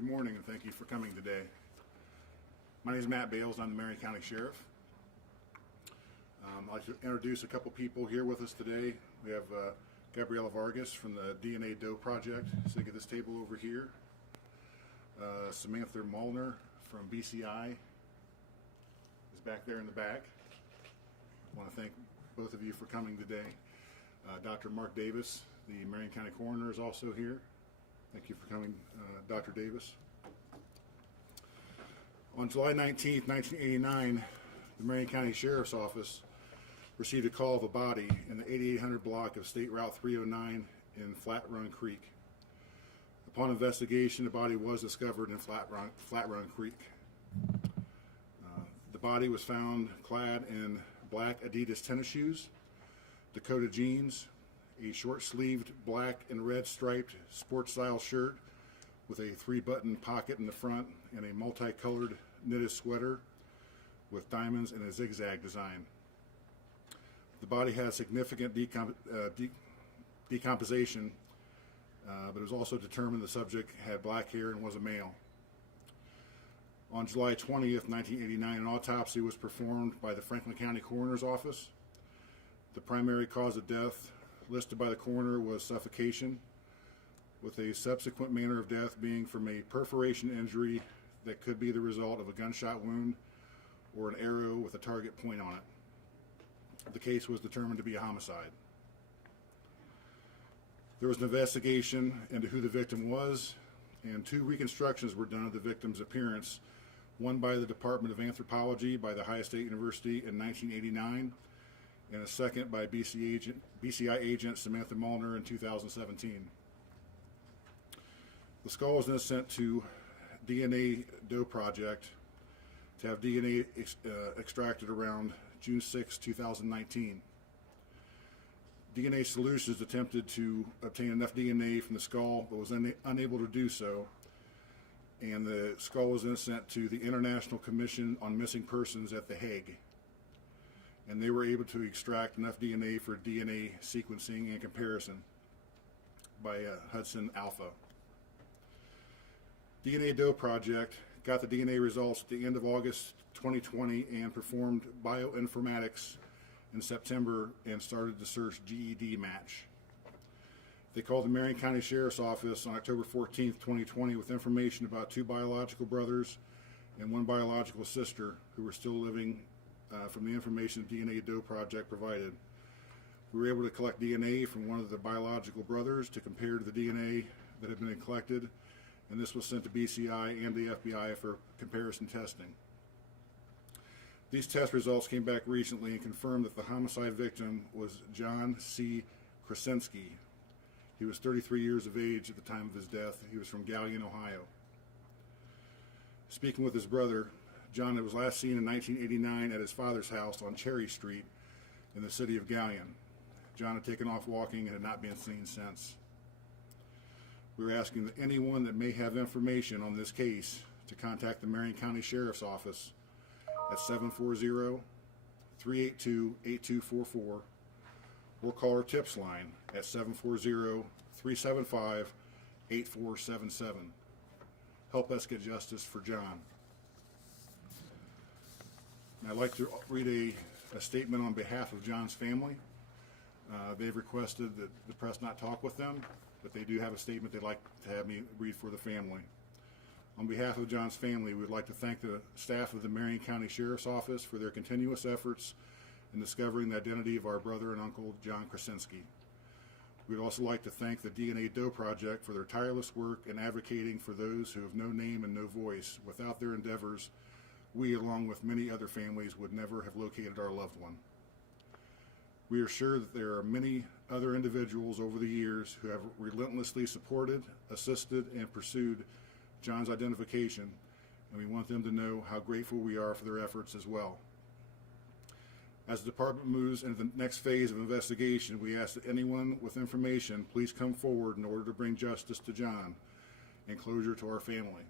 Good morning, and thank you for coming today. My name is Matt Bales. I'm the Marion County Sheriff. I'd like to introduce a couple people here with us today. We have Gabriela Vargas from the DNA Doe Project, sitting at this table over here. Samantha Molnar from BCI is back there in the back. I want to thank both of you for coming today. Dr. Mark Davis, the Marion County Coroner, is also here. Thank you for coming, Dr. Davis. On July 19th, 1989, the Marion County Sheriff's Office received a call of a body in the 8800 block of State Route 309 in Flat Run Creek. Upon investigation, the body was discovered in Flat Run Creek. The body was found clad in black Adidas tennis shoes, Dakota jeans, a short-sleeved black and red striped sports-style shirt with a 3-button pocket in the front and a multicolored knitted sweater with diamonds and a zigzag design. The body had significant decomposition, but it was also determined the subject had black hair and was a male. On July 20th, 1989, an autopsy was performed by the Franklin County Coroner's Office. The primary cause of death listed by the coroner was suffocation, with a subsequent manner of death being from a perforation injury that could be the result of a gunshot wound or an arrow with a target point on it. The case was determined to be a homicide. There was an investigation into who the victim was, and 2 reconstructions were done of the victim's appearance, one by the Department of Anthropology by the Ohio State University in 1989, and a second by BCI agent Samantha Molnar in 2017. The skull was then sent to DNA Doe Project to have DNA extracted around June 6, 2019. DNA Solutions attempted to obtain enough DNA from the skull, but was unable to do so, and the skull was then sent to the International Commission on Missing Persons at The Hague, and they were able to extract enough DNA for DNA sequencing and comparison by Hudson Alpha. DNA Doe Project got the DNA results at the end of August 2020 and performed bioinformatics in September and started the search GED match. They called the Marion County Sheriff's Office on October 14th, 2020 with information about 2 biological brothers and 1 biological sister who were still living from the information the DNA Doe Project provided. We were able to collect DNA from one of the biological brothers to compare to the DNA that had been collected, and this was sent to BCI and the FBI for comparison testing. These test results came back recently and confirmed that the homicide victim was John C. Krasinski. He was 33 years of age at the time of his death. He was from Galion, Ohio. Speaking with his brother, John was last seen in 1989 at his father's house on Cherry Street in the city of Galion. John had taken off walking and had not been seen since. We were asking that anyone that may have information on this case to contact the Marion County Sheriff's Office at 740-382-8244 or call our tips line at 740-375-8477. Help us get justice for John. I'd like to read a statement on behalf of John's family. They've requested that the press not talk with them, but they do have a statement they'd like to have me read for the family. On behalf of John's family, we would like to thank the staff of the Marion County Sheriff's Office for their continuous efforts in discovering the identity of our brother and uncle, John Krasinski. We'd also like to thank the DNA Doe Project for their tireless work in advocating for those who have no name and no voice. Without their endeavors, we, along with many other families, would never have located our loved one. We are sure that there are many other individuals over the years who have relentlessly supported, assisted, and pursued John's identification, and we want them to know how grateful we are for their efforts as well. As the department moves into the next phase of investigation, we ask that anyone with information please come forward in order to bring justice to John and closure to our family.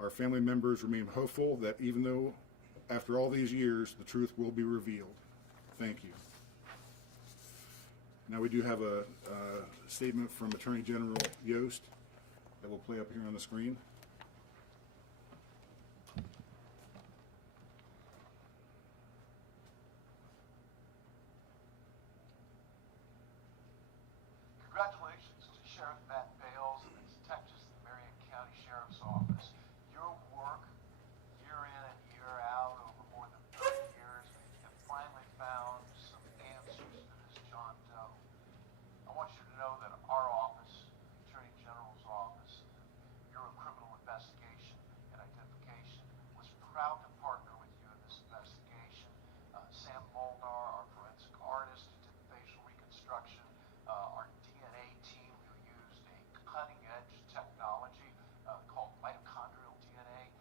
Our family members remain hopeful that even though after all these years, the truth will be revealed. Thank you. Now we do have a statement from Attorney General Yost. that will play up here on the screen. Congratulations to Sheriff Matt Bales and the detectives in the Marion County Sheriff's Office. Your work, year in and year out, over more than 30 years, have finally found some answers to this John Doe. I want you to know that our office, the Attorney General's office, Bureau of Criminal Investigation and Identification, was proud to partner with you in this investigation. Sam Molnar, our forensic artist who did the facial reconstruction, our DNA team who used a cutting-edge technology called mitochondrial DNA,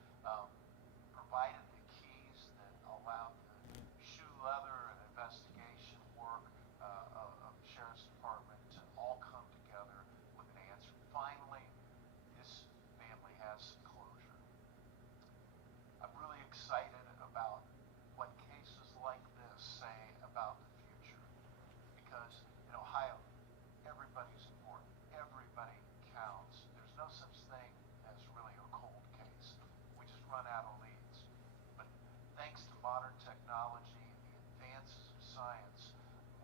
provided the keys that allowed the shoe leather and investigation work of the Sheriff's Department to all come together with an answer. Finally, this family has some closure. I'm really excited about what cases like this say about the future, because in Ohio, everybody's important. Everybody counts. There's no such thing as really a cold case. We just run out of leads. But thanks to modern technology and the advances of science,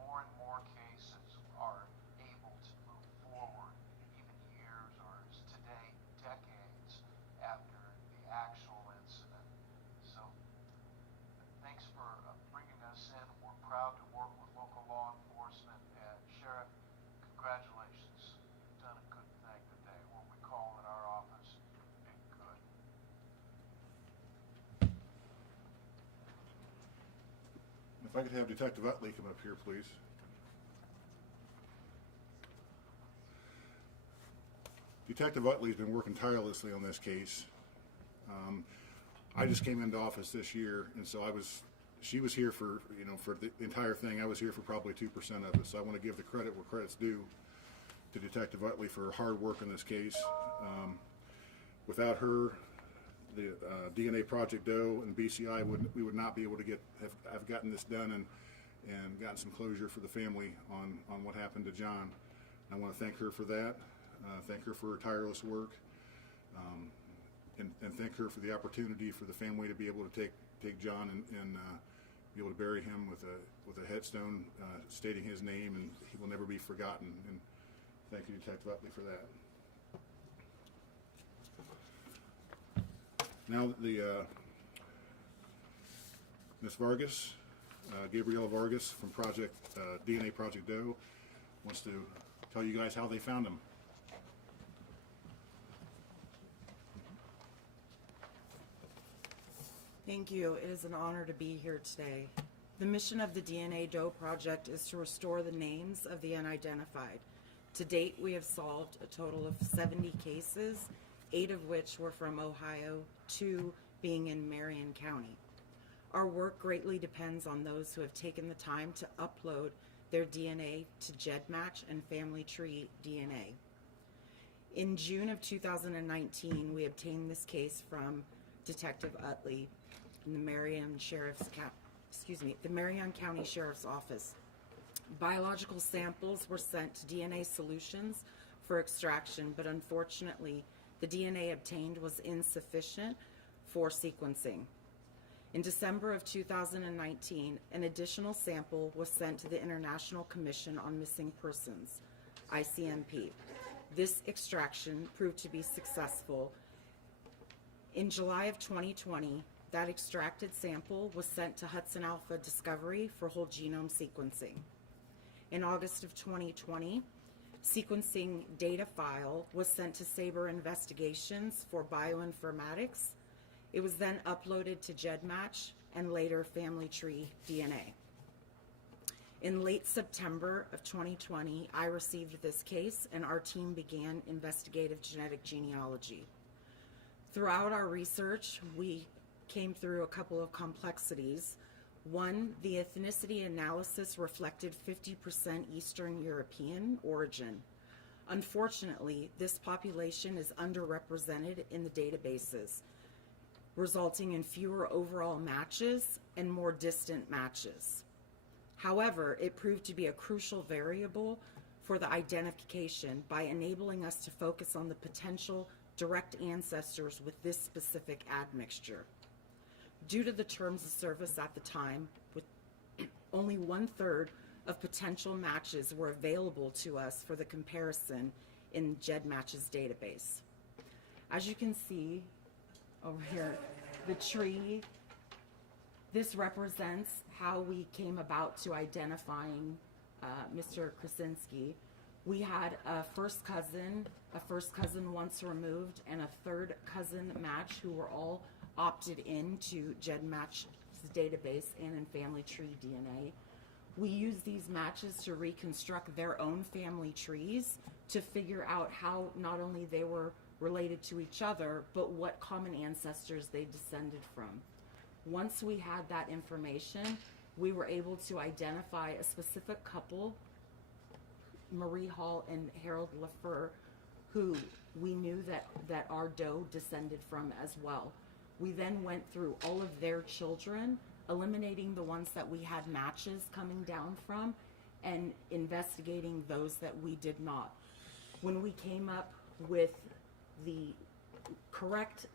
more and more cases are able to move forward even years, or as today, decades after the actual incident. So thanks for bringing us in. We're proud to work with local law enforcement. And Sheriff, congratulations. You've done a good thing today. What we call in our office big good. If I could have Detective Utley come up here, please. Detective Utley's been working tirelessly on this case. I just came into office this year, and so she was here for, for the entire thing. I was here for probably 2% of it, so I want to give the credit where credit's due to Detective Utley for her hard work in this case. Without her, the DNA Project Doe and BCI we would not be able to have gotten this done and gotten some closure for the family on what happened to John. I want to thank her for that. Thank her for her tireless work, and thank her for the opportunity for the family to be able to take John and be able to bury him with a headstone stating his name, and he will never be forgotten. And thank you, Detective Utley, for that. Now Ms. Vargas, Gabriela Vargas from DNA Project Doe, wants to tell you guys how they found him. Thank you. It is an honor to be here today. The mission of the DNA Doe Project is to restore the names of the unidentified. To date, we have solved a total of 70 cases, 8 of which were from Ohio, 2 being in Marion County. Our work greatly depends on those who have taken the time to upload their DNA to GEDmatch and Family Tree DNA. In June of 2019, we obtained this case from Detective Utley in the Marion County Sheriff's Office. Biological samples were sent to DNA Solutions for extraction, but unfortunately, the DNA obtained was insufficient for sequencing. In December of 2019, an additional sample was sent to the International Commission on Missing Persons, ICMP. This extraction proved to be successful. In July of 2020, that extracted sample was sent to Hudson Alpha Discovery for whole genome sequencing. In August of 2020, sequencing data file was sent to Sabre Investigations for bioinformatics. It was then uploaded to GEDmatch and later Family Tree DNA. In late September of 2020, I received this case and our team began investigative genetic genealogy. Throughout our research, we came through a couple of complexities. One, the ethnicity analysis reflected 50% Eastern European origin. Unfortunately, this population is underrepresented in the databases, resulting in fewer overall matches and more distant matches. However, it proved to be a crucial variable for the identification by enabling us to focus on the potential direct ancestors with this specific admixture. Due to the terms of service at the time, with only 1/3 of potential matches were available to us for the comparison in GEDmatch's database. As you can see over here, the tree, this represents how we came about to identifying Mr. Krasinski. We had a first cousin once removed, and a third cousin match who were all opted into GEDmatch's database and in family tree DNA. We use these matches to reconstruct their own family trees to figure out how not only they were related to each other, but what common ancestors they descended from. Once we had that information, we were able to identify a specific couple, Marie Hall and Harold LaFleur, who we knew that our Doe descended from as well. We then went through all of their children, eliminating the ones that we had matches coming down from, and investigating those that we did not. When we came up with the correct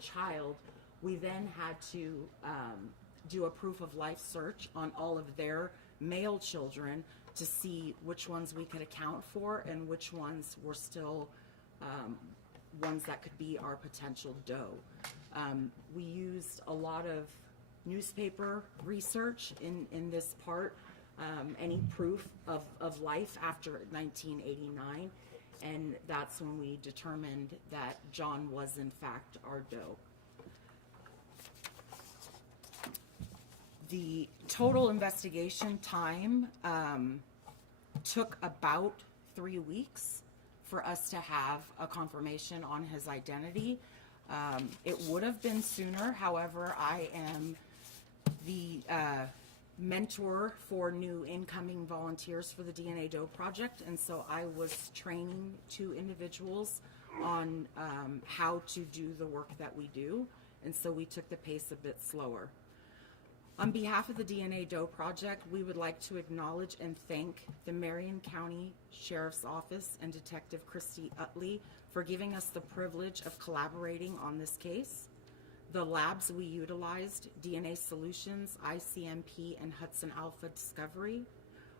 child, we then had to do a proof of life search on all of their male children to see which ones we could account for and which ones were still ones that could be our potential Doe. We used a lot of newspaper research in this part, any proof of life after 1989, and that's when we determined that John was in fact our Doe. The total investigation time took about 3 weeks for us to have a confirmation on his identity. It would have been sooner. However, I am the mentor for new incoming volunteers for the DNA Doe Project, and so I was training 2 individuals on how to do the work that we do, and so we took the pace a bit slower. On behalf of the DNA Doe Project, we would like to acknowledge and thank the Marion County Sheriff's Office and Detective Christy Utley for giving us the privilege of collaborating on this case. The labs we utilized, DNA Solutions, ICMP, and Hudson Alpha Discovery.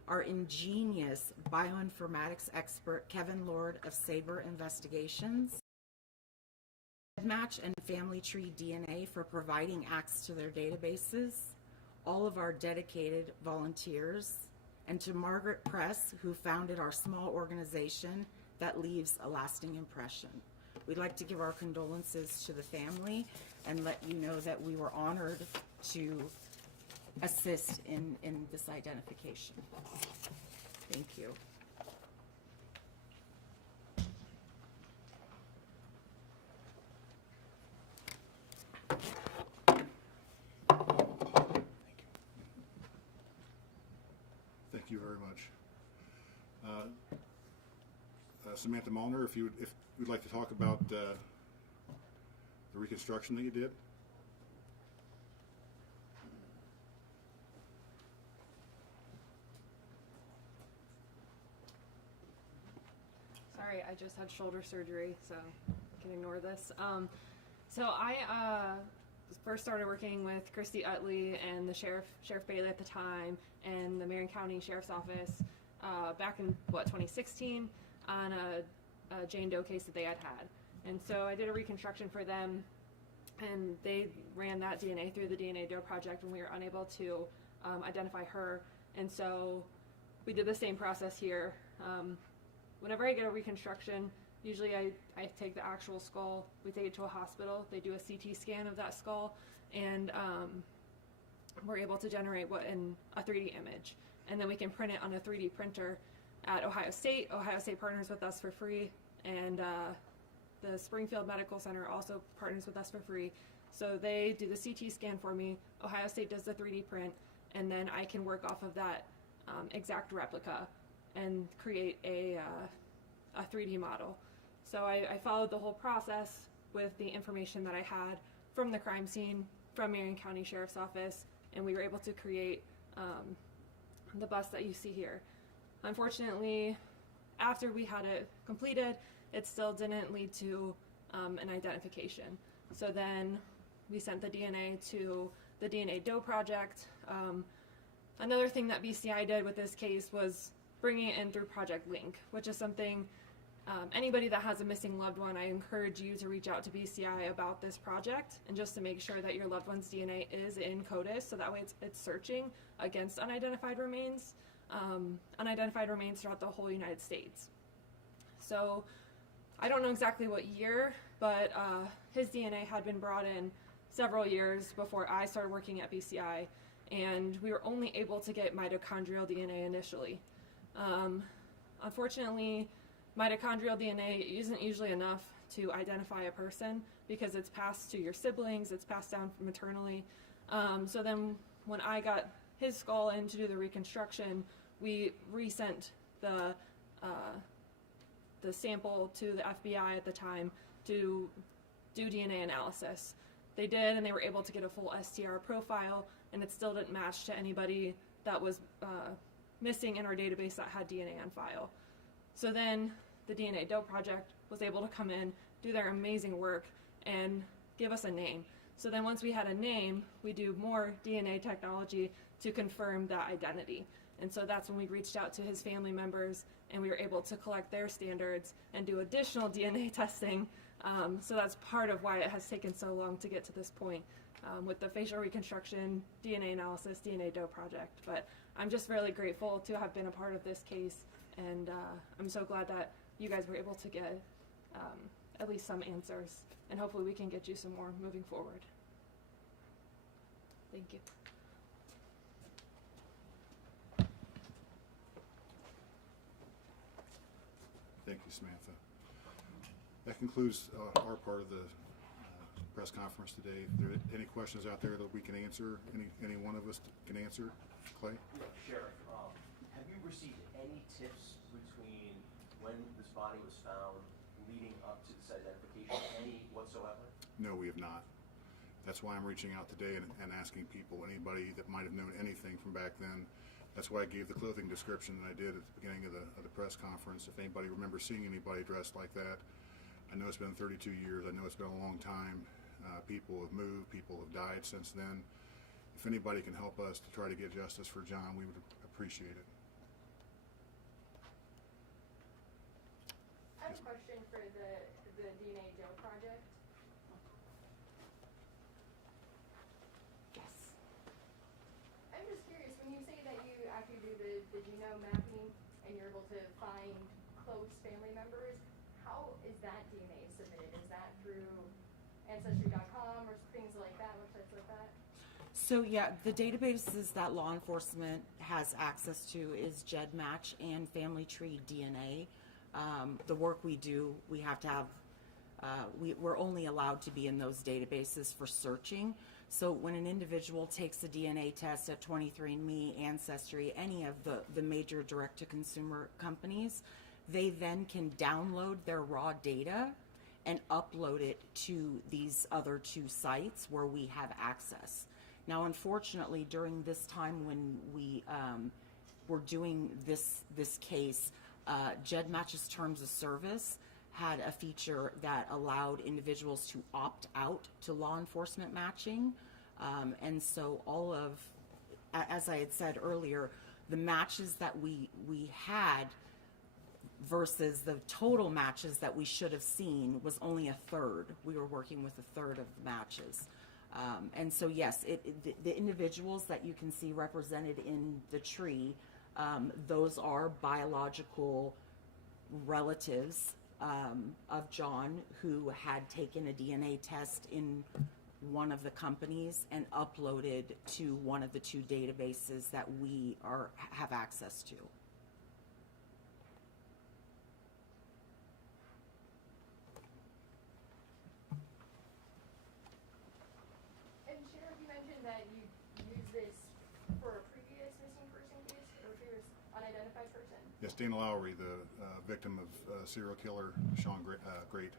Our ingenious bioinformatics expert, Kevin Lord of Sabre Investigations. GEDmatch and Family Tree DNA for providing access to their databases. All of our dedicated volunteers, and to Margaret Press, who founded our small organization that leaves a lasting impression. We'd like to give our condolences to the family and let you know that we were honored to assist in this identification. Thank you. Thank you very much. Samantha Malner, if you'd like to talk about the reconstruction that you did. Sorry, I just had shoulder surgery, so you can ignore this. So I first started working with Christy Utley and the Sheriff Bailey at the time, and the Marion County Sheriff's Office back in 2016 on a Jane Doe case that they had. And so I did a reconstruction for them, and they ran that DNA through the DNA Doe Project, and we were unable to identify her. And so we did the same process here. Whenever I get a reconstruction, usually I take the actual skull, we take it to a hospital, they do a CT scan of that skull, and we're able to generate a 3D image. And then we can print it on a 3D printer at Ohio State. Ohio State partners with us for free, and the Springfield Medical Center also partners with us for free. So they do the CT scan for me, Ohio State does the 3D print, and then I can work off of that exact replica and create a 3D model. So I followed the whole process with the information that I had from the crime scene, from Marion County Sheriff's Office, and we were able to create the bust that you see here. Unfortunately, after we had it completed, it still didn't lead to an identification. So then we sent the DNA to the DNA Doe Project. Another thing that BCI did with this case was bringing it in through Project Link, which is something anybody that has a missing loved one, I encourage you to reach out to BCI about this project, and just to make sure that your loved one's DNA is in CODIS, so that way it's searching against unidentified remains throughout the whole United States. So I don't know exactly what year, but his DNA had been brought in several years before I started working at BCI, and we were only able to get mitochondrial DNA initially. Unfortunately, mitochondrial DNA isn't usually enough to identify a person because it's passed to your siblings, it's passed down maternally. So then when I got his skull in to do the reconstruction, we resent the sample to the FBI at the time to do DNA analysis. They did, and they were able to get a full STR profile, and it still didn't match to anybody that was missing in our database that had DNA on file. So then the DNA Doe Project was able to come in, do their amazing work, and give us a name. So then once we had a name, we do more DNA technology to confirm that identity. And so that's when we reached out to his family members, and we were able to collect their standards and do additional DNA testing. So that's part of why it has taken so long to get to this point with the facial reconstruction, DNA analysis, DNA Doe Project. But I'm just really grateful to have been a part of this case, and I'm so glad that you guys were able to get at least some answers, and hopefully we can get you some more moving forward. Thank you. Thank you, Samantha. That concludes our part of the press conference today. If there are any questions out there that we can answer, any one of us can answer? Clay? Yeah, Sheriff, have you received any tips between when this body was found leading up to this identification, any whatsoever? No, we have not. That's why I'm reaching out today and asking people, anybody that might have known anything from back then. That's why I gave the clothing description that I did at the beginning of the press conference. If anybody remembers seeing anybody dressed like that, I know it's been 32 years. I know it's been a long time. People have moved. People have died since then. If anybody can help us to try to get justice for John, we would appreciate it. I have a question for the DNA Doe Project. Yes. I'm just curious, when you say that you, after you do the genome mapping and you're able to find close family members, how is that DNA submitted? Is that through Ancestry.com or things like that, websites like that? So yeah, the databases that law enforcement has access to is GEDmatch and Family Tree DNA. The work we do, we have to have, we're only allowed to be in those databases for searching. So when an individual takes a DNA test at 23andMe, Ancestry, any of the major direct-to-consumer companies, they then can download their raw data and upload it to these other two sites where we have access. Now, unfortunately, during this time when we were doing this case, GEDmatch's Terms of Service had a feature that allowed individuals to opt out to law enforcement matching. And so all of, as I had said earlier, the matches that we had versus the total matches that we should have seen was only a third. We were working with a third of the matches. And so yes, the individuals that you can see represented in the tree, those are biological relatives of John who had taken a DNA test in one of the companies and uploaded to one of the two databases that we have access to. And Sheriff, you mentioned that you used this for a previous missing person case, or previous unidentified person? Yes, Dana Lowry, the victim of serial killer Sean Great.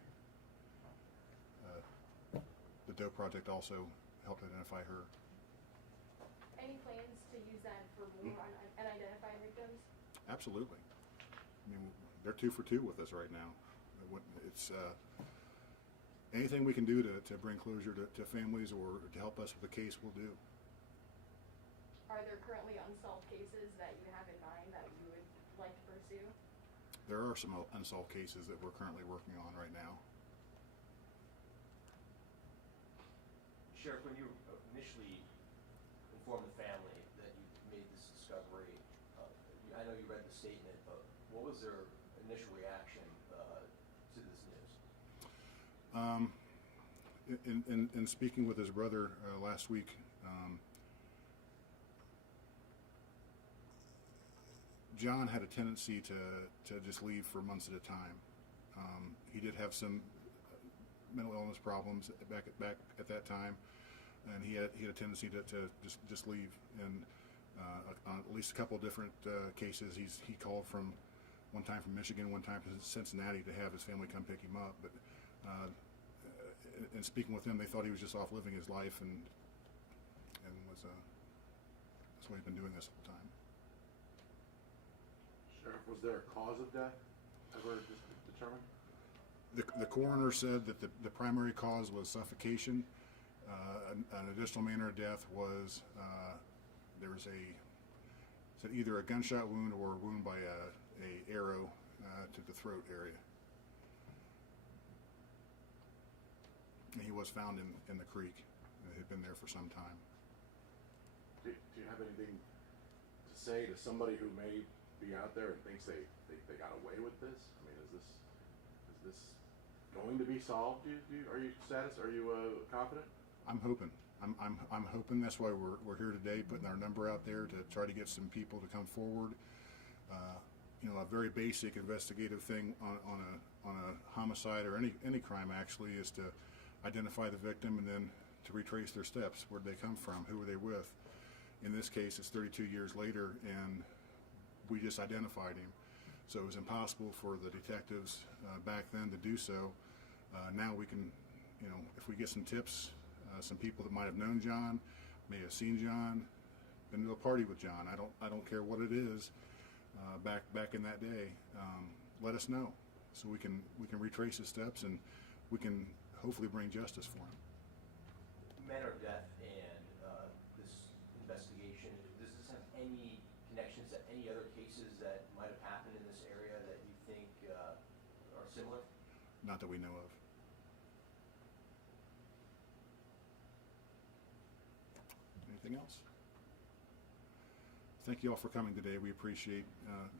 The Doe Project also helped identify her. Any plans to use that for more unidentified victims? Absolutely. I mean, they're 2 for 2 with us right now. It's anything we can do to bring closure to families or to help us with the case, we'll do. Are there currently unsolved cases that you have in mind that you would like to pursue? There are some unsolved cases that we're currently working on right now. Sheriff, when you initially informed the family that you made this discovery, I know you read the statement, but what was their initial reaction to this news? In speaking with his brother last week, John had a tendency to just leave for months at a time. He did have some mental illness problems back at that time, and he had a tendency to just leave. And on at least a couple of different cases, he called from one time from Michigan, one time from Cincinnati to have his family come pick him up. But in speaking with him, they thought he was just off living his life, and was that's why he's been doing this all the time. Sheriff, was there a cause of death ever determined? The coroner said that the primary cause was suffocation. An additional manner of death was there was said either a gunshot wound or a wound by a arrow to the throat area. And he was found in the creek. It had been there for some time. Do you have anything to say to somebody who may be out there and thinks they got away with this? I mean, is this going to be solved? Are you confident? I'm hoping. I'm hoping. That's why we're here today, putting our number out there to try to get some people to come forward. A very basic investigative thing on a homicide or any crime actually is to identify the victim and then to retrace their steps. Where'd they come from? Who were they with? In this case, it's 32 years later, and we just identified him. So it was impossible for the detectives back then to do so. Now we can, if we get some tips, some people that might have known John, may have seen John, been to a party with John. I don't care what it is. Back in that day, let us know so we can retrace his steps and we can hopefully bring justice for him. Manner of death and this investigation, does this have any connections to any other cases that might have happened in this area that you think are similar? Not that we know of. Anything else? Thank you all for coming today. We appreciate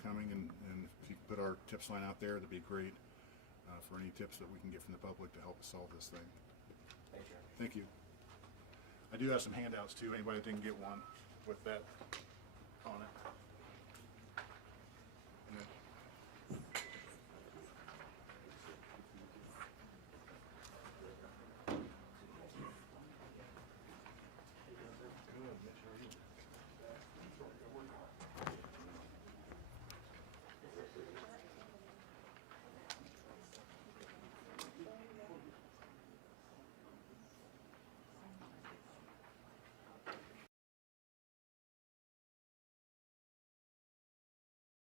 coming, and if you could put our tips line out there, that'd be great for any tips that we can get from the public to help us solve this thing. Thanks, Sheriff. Thank you. I do have some handouts too. Anybody that didn't get one with that on it.